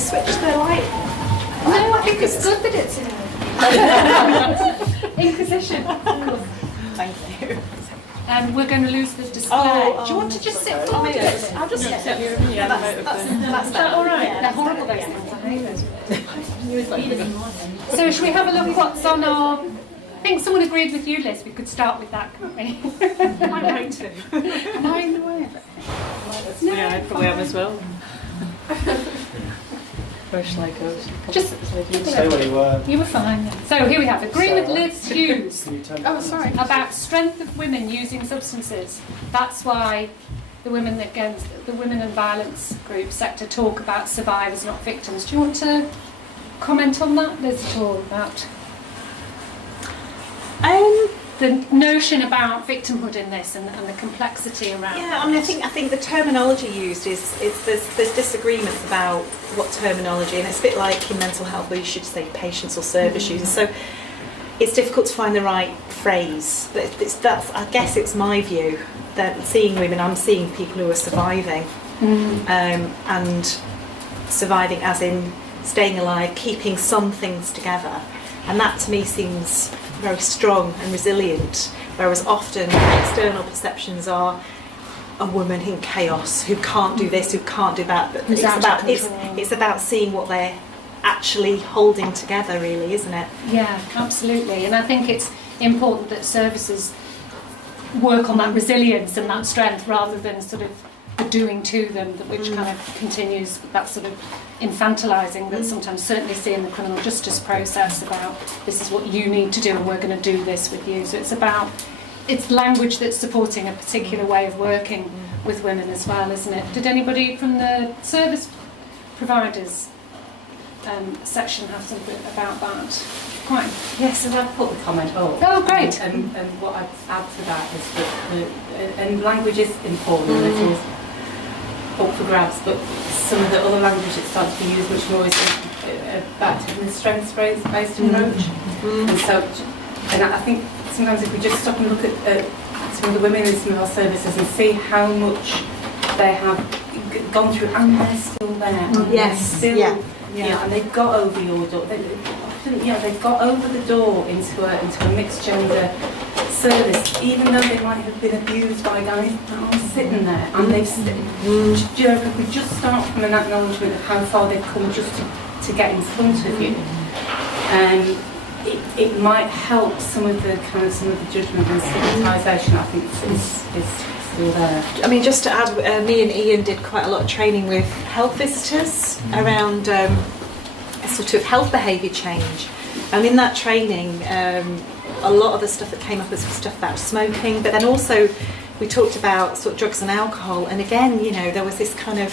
switch the light? No, I think it's good that it's Inquisition. Thank you. We're going to lose the display. Do you want to just sit forward? I'll just sit. Yeah, that's all right? Yeah, they're horrible, those things. I hate those. So should we have a look what's on our... I think someone agreed with you, Liz. We could start with that, couldn't we? I'm going to. Am I in the way of it? No, yeah, I probably am as well. Where shall I go? Just stay where you were. You were fine. So here we have agree with Liz Hughes Sorry. about strength of women using substances. That's why the women and violence group sector talk about survivors, not victims. Do you want to comment on that, Liz, at all about the notion about victimhood in this and the complexity around? Yeah, I mean, I think the terminology used is there's disagreements about what terminology, and it's a bit like in mental health where you should say patients or service users. So it's difficult to find the right phrase. I guess it's my view that seeing women, I'm seeing people who are surviving, and surviving as in staying alive, keeping some things together, and that to me seems very strong and resilient, whereas often external perceptions are a woman in chaos who can't do this, who can't do that. But it's about seeing what they're actually holding together, really, isn't it? Yeah, absolutely. And I think it's important that services work on that resilience and that strength rather than sort of the doing to them, which kind of continues that sort of infantilising that sometimes certainly see in the criminal justice process about this is what you need to do and we're going to do this with you. So it's language that's supporting a particular way of working with women as well, isn't it? Did anybody from the service providers section have something about that? Quite. Yes, and I've put the comment up. Oh, great. And what I'd add to that is that language is important, and it is up for grabs, but some of the other language that starts to be used much more is about taking the strengths-based approach. And so, and I think sometimes if we just stop and look at some of the women in some of our services and see how much they have gone through, and they're still there. Yes. And they've got over your door. They've got over the door into a mixed gender service, even though they might have been abused by guys that are sitting there, and they've if we just start from an acknowledgement of how far they've come just to get in front of you, it might help some of the judgment and stigmatisation. I think is still there. I mean, just to add, me and Ian did quite a lot of training with health visitors around a sort of health behaviour change, and in that training a lot of the stuff that came up was stuff about smoking, but then also we talked about sort of drugs and alcohol, and again, you know, there was this kind of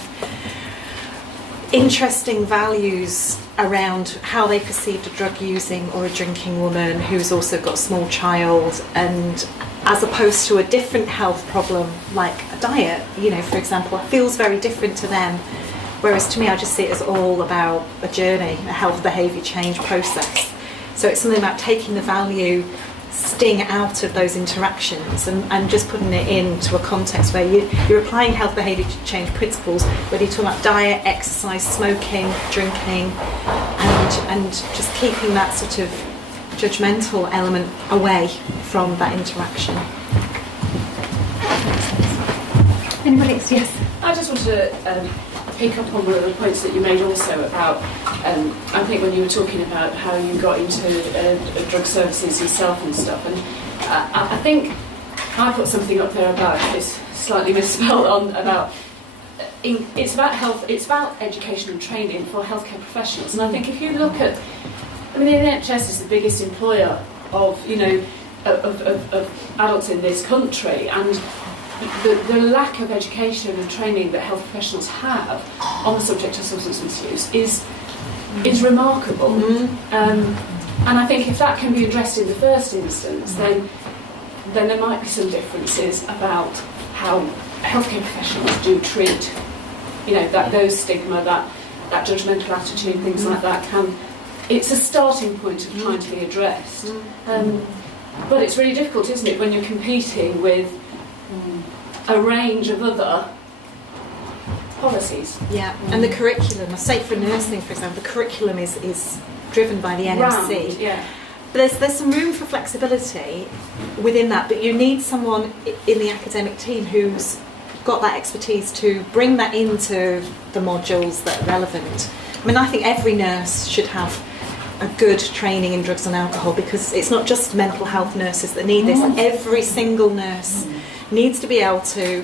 interesting values around how they perceived a drug using or a drinking woman who's also got a small child, and as opposed to a different health problem like a diet, you know, for example, it feels very different to them, whereas to me I just see it as all about a journey, a health behaviour change process. So it's something about taking the value sting out of those interactions and just putting it into a context where you're applying health behaviour change principles, whether you're talking about diet, exercise, smoking, drinking, and just keeping that sort of judgmental element away from that interaction. Anybody else? Yes. I just wanted to pick up on one of the points that you made also about, I think when you were talking about how you got into drug services yourself and stuff, and I think I put something up there about, it's slightly misspelled on, about, it's about health, it's about education and training for healthcare professionals, and I think if you look at, I mean, the NHS is the biggest employer of, you know, of adults in this country, and the lack of education and training that health professionals have on the subject of substance misuse is remarkable. And I think if that can be addressed in the first instance, then there might be some differences about how healthcare professionals do treat, you know, those stigma, that judgmental attitude, things like that it's a starting point of trying to be addressed. But it's really difficult, isn't it, when you're competing with a range of other policies. Yeah, and the curriculum, say for nursing, for example, the curriculum is driven by the NMC. Round, yeah. But there's some room for flexibility within that, but you need someone in the academic team who's got that expertise to bring that into the modules that are relevant. I mean, I think every nurse should have a good training in drugs and alcohol, because it's not just mental health nurses that need this. Every single nurse needs to be able to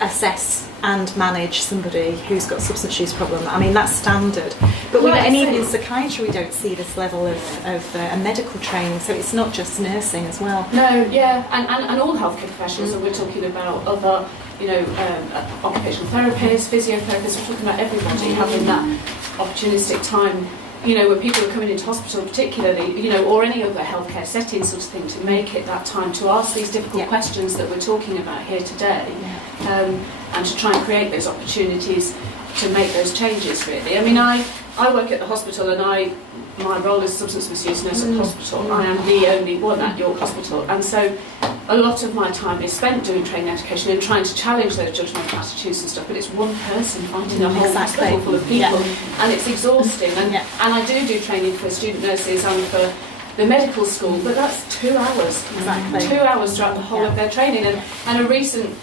assess and manage somebody who's got a substance use problem. I mean, that's standard. But and even in psychiatry, we don't see this level of medical training, so it's not just nursing as well. No, yeah, and all healthcare professionals, and we're talking about other, occupational therapists, physiotherapists, we're talking about everybody having that opportunistic time, when people are coming into hospital particularly, or any other healthcare setting sort of thing, to make it that time to ask these difficult questions that we're talking about here today, and to try and create those opportunities to make those changes, really. I mean, I work at the hospital, and my role is substance misuse nurse at the hospital. I am the only one at York Hospital, and so a lot of my time is spent doing training education and trying to challenge those judgmental attitudes and stuff, but it's one person fighting a whole hospital full of people, and it's exhausting. And I do training for student nurses and for the medical school, but that's 2 hours. Exactly. 2 hours throughout the whole of their training. And a recent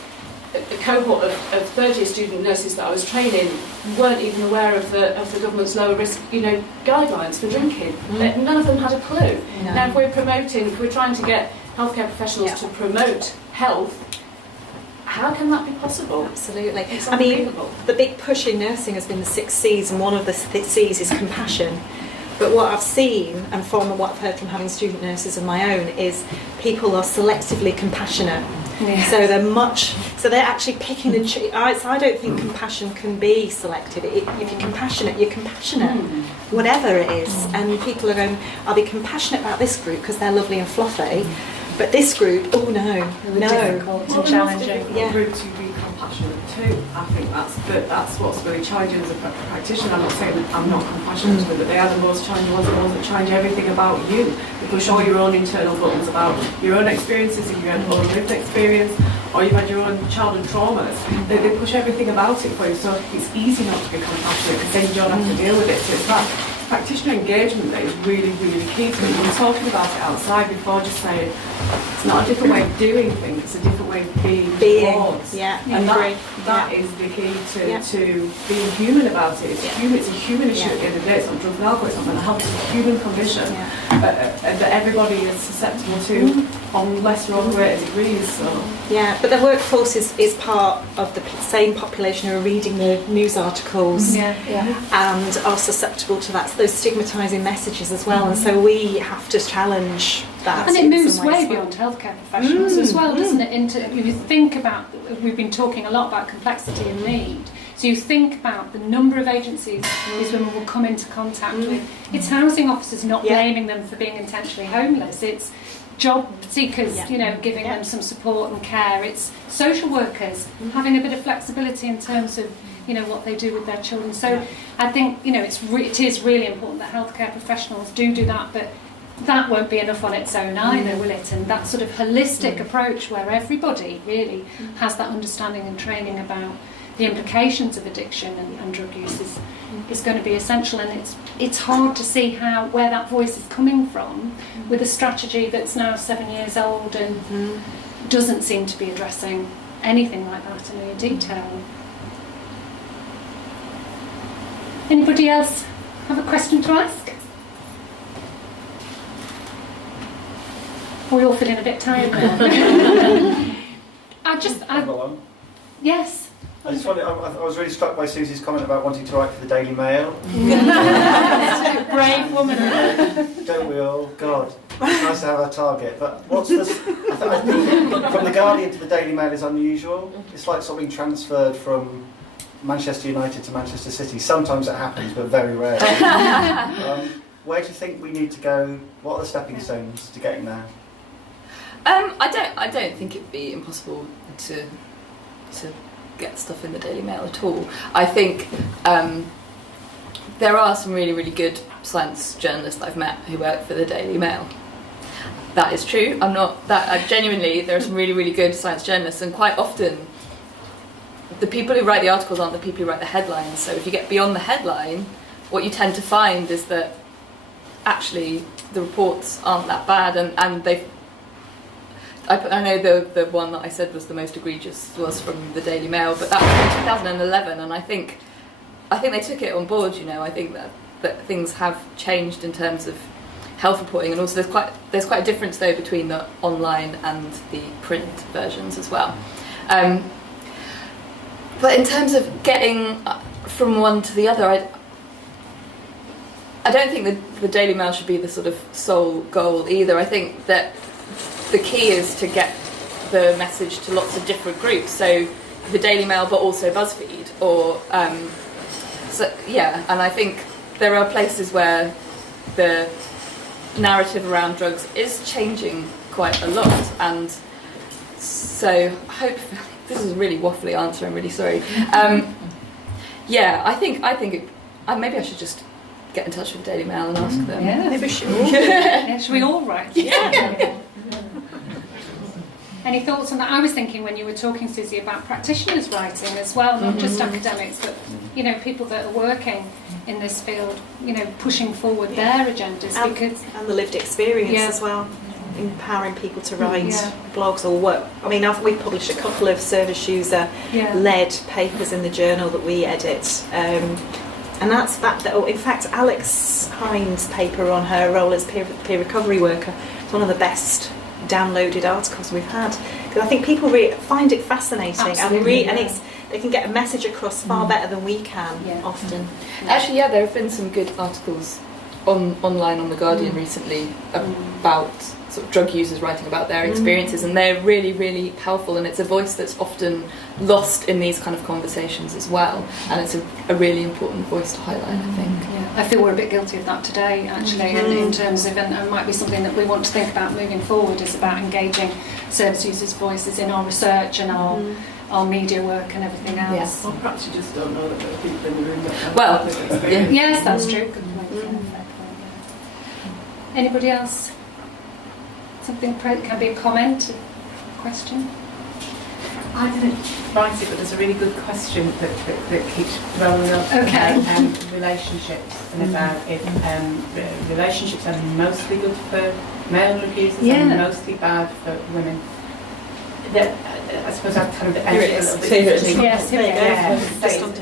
cohort of third-year student nurses that I was training weren't even aware of the government's lower risk, guidelines for drinking. None of them had a clue. No. Now, if we're trying to get healthcare professionals to promote health, how can that be possible? Absolutely. It's I mean, unbelievable. the big push in nursing has been the 6 C's, and one of the C's is compassion. But what I've seen, and from what I've heard from having student nurses of my own, is people are selectively compassionate. Yeah. So they're actually picking and choosing. I don't think compassion can be selective. If you're compassionate, you're compassionate, whatever it is. And people are going, I'll be compassionate about this group because they're lovely and fluffy, but this group, oh no. Difficult and challenging. Yeah. Group to be compassionate too. I think that's what's really challenging as a practitioner. I'm not saying that I'm not compassionate to them, but they are the most challenging ones, the ones that challenge everything about you. They push all your own internal buttons about your own experiences, if you had own lived experience, or you've had your own childhood traumas. They push everything about it for you, so it's easy not to be compassionate because then you don't have to deal with it. So it's that practitioner engagement that is really, really key to it. We were talking about it outside before, just saying it's not a different way of doing things, it's a different way of being towards. And that is the key to being human about it. It's a human issue at the end of the day. It's not drugs and alcohol, it's not mental health, it's a human condition that everybody is susceptible to on lesser or greater degrees. So. Yeah, but the workforce is part of the same population who are reading the news articles and are susceptible to those stigmatising messages as well. And so we have to challenge that. And it moves way beyond healthcare professionals as well, doesn't it? You think about, we've been talking a lot about complexity and need. So you think about the number of agencies these women will come into contact with. It's housing officers, not blaming them for being intentionally homeless. It's job seekers, giving them some support and care. It's social workers having a bit of flexibility in terms of what they do with their children. So I think it is really important that healthcare professionals do that, but that won't be enough on its own either, will it? And that sort of holistic approach where everybody really has that understanding and training about the implications of addiction and drug use is going to be essential. And it's hard to see where that voice is coming from with a strategy that's now 7 years old and doesn't seem to be addressing anything like that in any detail. Anybody else have a question to ask? We're all feeling a bit tired now. Yes. I was really struck by Susie's comment about wanting to write for the Daily Mail. Brave woman. Don't we all? God, it's nice to have a target. But what's this? I think from the Guardian to the Daily Mail is unusual. It's like something transferred from Manchester United to Manchester City. Sometimes it happens, but very rarely. Where do you think we need to go? What are the stepping stones to getting there? I don't think it'd be impossible to get stuff in the Daily Mail at all. I think there are some really, really good science journalists I've met who work for the Daily Mail. That is true. Genuinely, there are some really, really good science journalists, and quite often the people who write the articles aren't the people who write the headlines. So if you get beyond the headline, what you tend to find is that actually the reports aren't that bad, and they've. I know the one that I said was the most egregious was from the Daily Mail, but that was in 2011, and I think they took it on board. You know, I think that things have changed in terms of health reporting, and also there's quite a difference though between the online and the print versions as well. But in terms of getting from one to the other, I don't think that the Daily Mail should be the sort of sole goal either. I think that the key is to get the message to lots of different groups. So the Daily Mail, but also BuzzFeed, or and I think there are places where the narrative around drugs is changing quite a lot, and so hopefully this is a really waffly answer. I'm really sorry. I think maybe I should just get in touch with the Daily Mail and ask them. Yeah, Maybe should. yeah, should we all write? Yeah. Any thoughts on that? I was thinking when you were talking, Susie, about practitioners writing as well, not just academics, but people that are working in this field, pushing forward their agendas, because and the lived experience as well, empowering people to write blogs or work. I mean, we published a couple of service user led papers in the journal that we edit. And that's that. In fact, Alex Hines' paper on her role as peer recovery worker is one of the best downloaded articles we've had, because I think people find it fascinating. Absolutely, and they can get a message across far better than we can often. Actually, there have been some good articles online on The Guardian recently about sort of drug users writing about their experiences, and they're really, really powerful, and it's a voice that's often lost in these kind of conversations as well, and it's a really important voice to highlight, I think. I feel we're a bit guilty of that today, actually, in terms of, and it might be something that we want to think about moving forward, is about engaging service users' voices in our research and our media work and everything else. Yes. Well, perhaps you just don't know that there are people in the room that have Well, this experience. Yes, that's true. Good point. Fair point, yeah. Anybody else? Something can be a comment, a question? I didn't write it, but there's a really good question that keeps rolling up. Okay. About relationships, and about if relationships are mostly good for male drug users and mostly bad for women. I suppose I've kind of edged it a little bit. Yes, here we go. Yeah. Just on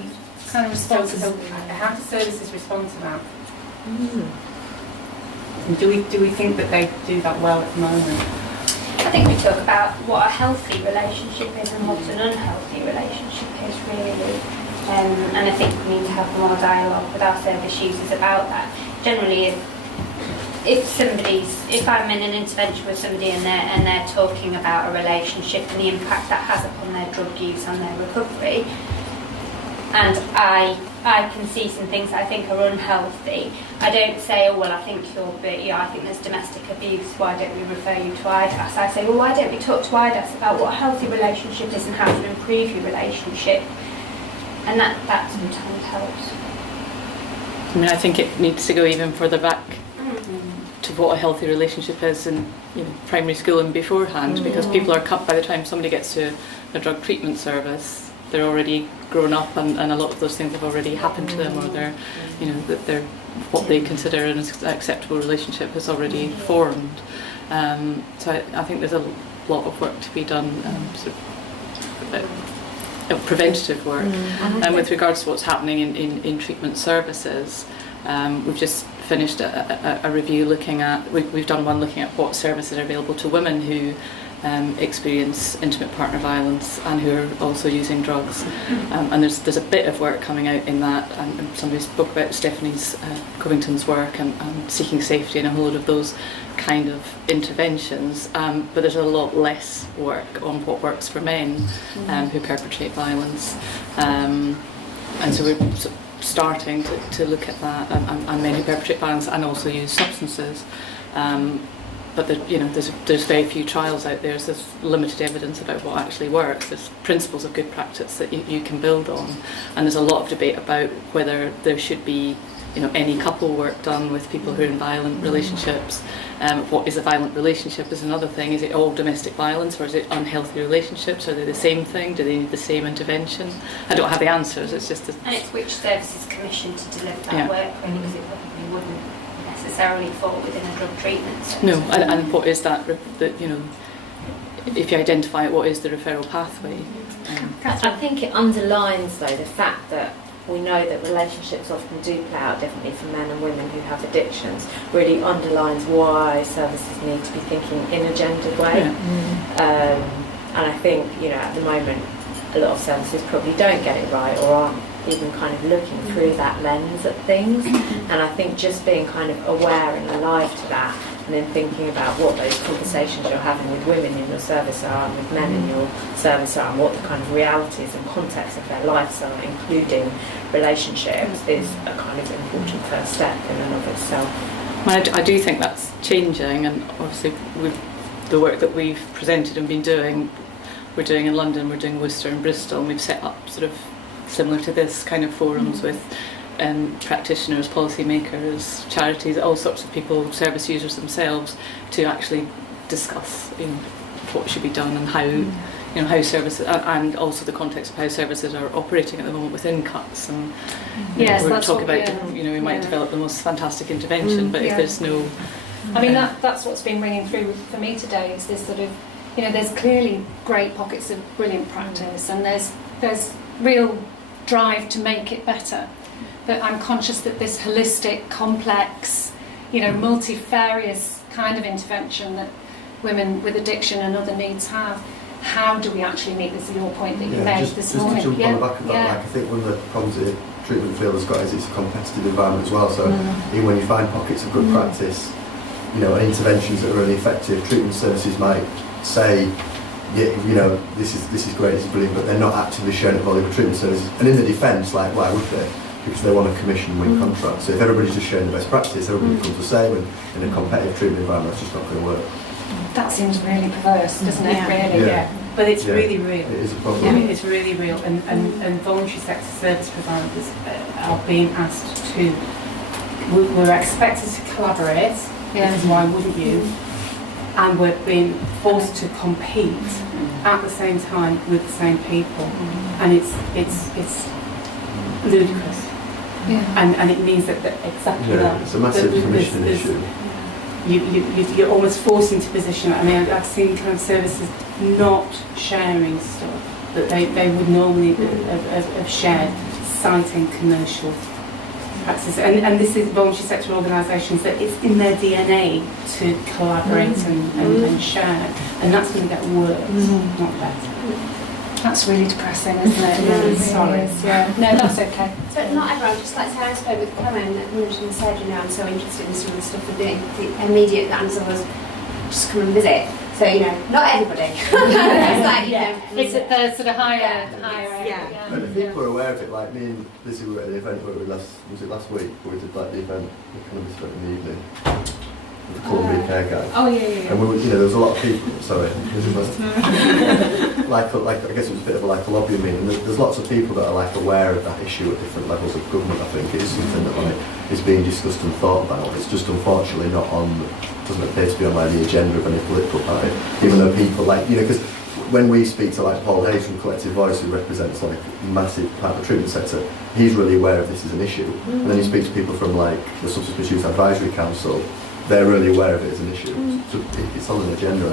kind of responses. So how do services respond to that? And do we think that they do that well at the moment? I think we talk about what a healthy relationship is and what an unhealthy relationship is, really. And I think we need to have more dialogue with our service users about that. Generally, if I'm in an intervention with somebody and they're talking about a relationship and the impact that has upon their drug use and their recovery, and I can see some things that I think are unhealthy, I don't say, oh, well, I think I think there's domestic abuse, why don't we refer you to IDAS? I say, well, why don't we talk to IDAS about what a healthy relationship is and how to improve your relationship? And that sometimes helps. I mean, I think it needs to go even further back to what a healthy relationship is in primary school and beforehand, because people are cut by the time somebody gets to a drug treatment service. They're already grown up, and a lot of those things have already happened to them, or they're what they consider an acceptable relationship has already formed. So I think there's a lot of work to be done, preventative work. And with regards to what's happening in treatment services, we've just finished a review looking at, we've done one looking at what services are available to women who experience intimate partner violence and who are also using drugs, and there's a bit of work coming out in that, and somebody spoke about Stephanie's Covington's work and seeking safety and a whole lot of those kind of interventions, but there's a lot less work on what works for men who perpetrate violence, and so we're starting to look at that, and men who perpetrate violence and also use substances. But there's very few trials out there, so there's limited evidence about what actually works. There's principles of good practice that you can build on, and there's a lot of debate about whether there should be any couple work done with people who are in violent relationships. What is a violent relationship is another thing. Is it all domestic violence, or is it unhealthy relationships? Are they the same thing? Do they need the same intervention? I don't have the answers. It's just and it's which service is commissioned to deliver that Yeah. work, really, because it probably wouldn't necessarily fall within a drug treatment service. no. And what is that? If you identify it, what is the referral pathway? I think it underlines, though, the fact that we know that relationships often do play out differently for men and women who have addictions. Really underlines why services need to be thinking in a gendered way. Yeah. And I think, at the moment, a lot of services probably don't get it right, or aren't even kind of looking through that lens at things. And I think just being kind of aware and alive to that, and then thinking about what those conversations you're having with women in your service are, and with men in your service are, and what the kind of realities and context of their lives are, including relationships, is a kind of important first step in and of itself. I do think that's changing, and obviously with the work that we've presented and been doing, we're doing in London, we're doing Worcester and Bristol, and we've set up sort of similar to this kind of forums with practitioners, policymakers, charities, all sorts of people, service users themselves, to actually discuss what should be done and how services, and also the context of how services are operating at the moment within cuts. And Yes, we're that's talking what- about we might yeah. develop the most fantastic intervention, but if yeah. there's no, I mean, that's what's been ringing through for me today, is this sort of, there's clearly great pockets of brilliant practice, and there's real drive to make it better. But I'm conscious that this holistic, complex, multifarious kind of intervention that women with addiction and other needs have, how do we actually meet this? Your point that you made this morning. Just to jump on the back of that, I think one of the problems that treatment field has got is it's a competitive environment as well. So even when you find pockets of good practice, interventions that are really effective, treatment services might say, this is great, this is brilliant, but they're not actively sharing it with other treatment services. And in the defence, why would they? Because they want a commission win contract. So if everybody's just sharing the best practice, everybody becomes the same, and in a competitive treatment environment, that's just not going to work. That seems really perverse, doesn't it? Really, Yeah. But it's really real. It is a problem. Yeah, it's really real, and voluntary sector service providers are being asked to. We're expected to collaborate. Because why wouldn't you? And we're being forced to compete at the same time with the same people, and it's ludicrous. Yeah. And it means that exactly that. It's a massive commissioning issue. You're almost forced into position. I mean, I've seen kind of services not sharing stuff that they would normally have shared, citing commercial practices. And this is voluntary sector organisations that it's in their DNA to collaborate and share, and that's going to get worse, not better. That's really depressing, isn't it? Sorry. Yeah. No, that's okay. So not everyone, just like I spoke with Cohen at Wimbledon and said, I'm so interested in some of the stuff we're doing. The immediate answer was, just come and visit. So, not everybody. It's like, It's at the sort of higher end. And if people are aware of it, like me and Lizzie were at the event where we last week, where we did the event, Economist event in the evening, with the Columbia Care Guide. Oh yeah. And we were, there was a lot of people, sorry, Lizzie must, I guess it was a bit of a lobbying meeting, and there's lots of people that are aware of that issue at different levels of government. I think it is something that is being discussed and thought about. It's just unfortunately not doesn't appear to be on the agenda of any political party, even though people because when we speak to Paul Hayes from Collective Voice, who represents a massive part of the treatment sector, he's really aware of this as an issue. And then he speaks to people from the Substance Misuse Advisory Council, they're really aware of it as an issue. So it's on an agenda.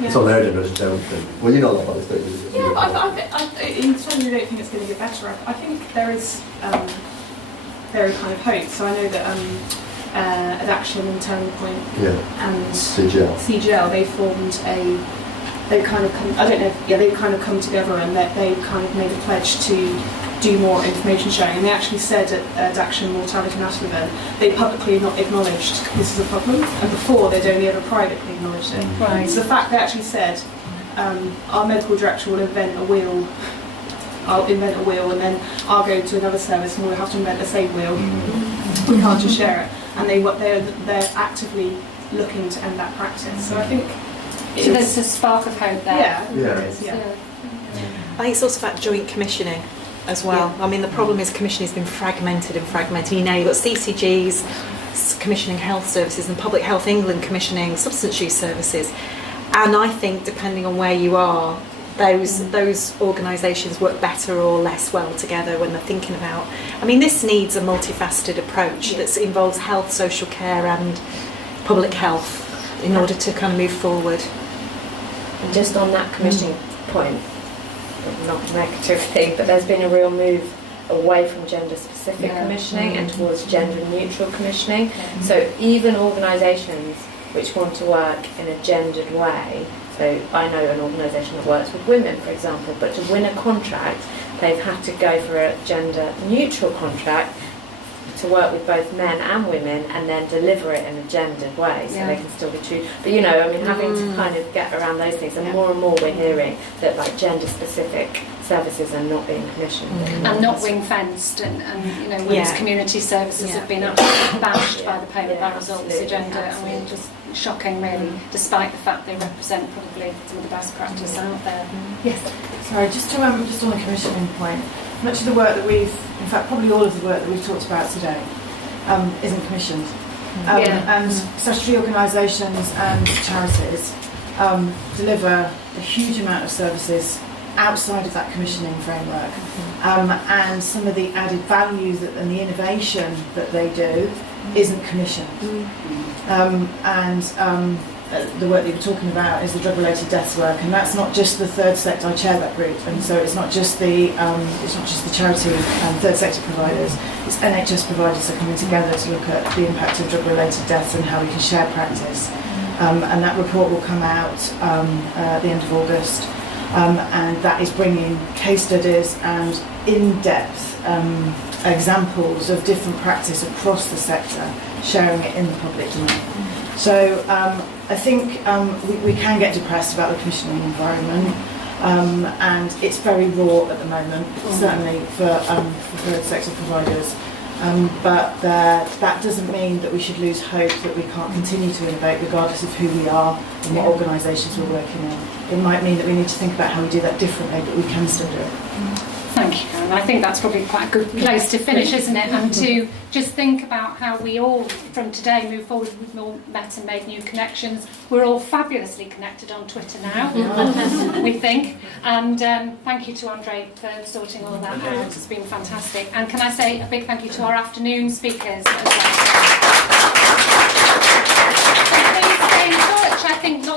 It's on their agenda. I just don't think. Well, you know a lot about this, don't you? Yeah, but I in terms of I don't think it's going to get better. I think there is kind of hope. So I know that Addiction and Turning Point and CGL, they formed they've kind of come, I don't know, they've kind of come together, and they kind of made a pledge to do more information sharing. And they actually said at Addiction Mortality National event, they publicly not acknowledged this is a problem, and before they'd only ever privately acknowledged it. Right. So the fact they actually said, our medical director will invent a wheel, I'll invent a wheel, and then I'll go to another service and we'll have to invent the same wheel. We can't just share it. And they're actively looking to end that practice. So I think so there's a spark of hope there. There is. I think it's also about joint commissioning. as well. I mean, the problem is commissioning has been fragmented and fragmented. You know, you've got CCGs commissioning health services and Public Health England commissioning substance use services. And I think, depending on where you are, those organisations work better or less well together when they're thinking about. I mean, this needs a multifaceted approach that involves health, social care, and public health in order to kind of move forward. And just on that commissioning point, not a negative thing, but there's been a real move away from gender-specific commissioning and towards gender-neutral commissioning. So even organisations which want to work in a gendered way, so I know an organisation that works with women, for example, but to win a contract, they've had to go for a gender-neutral contract to work with both men and women and then deliver it in a gendered way so they can still be true. But you know, I mean, having to kind of get around those things, and more we're hearing that like gender-specific services are not being commissioned. And not ring-fenced, and you know, women's community services have been absolutely bashed by the payment by results agenda. I mean, just shocking really, despite the fact they represent probably some of the best practice out there. Yes. Sorry, just on the commissioning point, much of the work that in fact probably all of the work that we've talked about today isn't commissioned. And statutory organisations and charities deliver a huge amount of services outside of that commissioning framework, and some of the added value and the innovation that they do isn't commissioned. The work that you're talking about is the drug-related deaths work, and that's not just the third sector. I chair that group, and so it's not just the charity third sector providers. It's NHS providers that are coming together to look at the impact of drug-related deaths and how we can share practice. And that report will come out at the end of August, and that is bringing case studies and in-depth examples of different practice across the sector, sharing it in the public domain. So I think we can get depressed about the commissioning environment, and it's very raw at the moment, certainly for third sector providers. But that doesn't mean that we should lose hope that we can't continue to innovate regardless of who we are and what organisations we're working in. It might mean that we need to think about how we do that differently, but we can still do it. Thank you, Karen. I think that's probably quite a good place to finish, isn't it? And to just think about how we all, from today, move forward. We've all met and made new connections. We're all fabulously connected on Twitter now, we think. And thank you to Andre for sorting all of that out. It's been fantastic. And can I say a big thank you to our afternoon speakers as well. So please stay in touch. I think not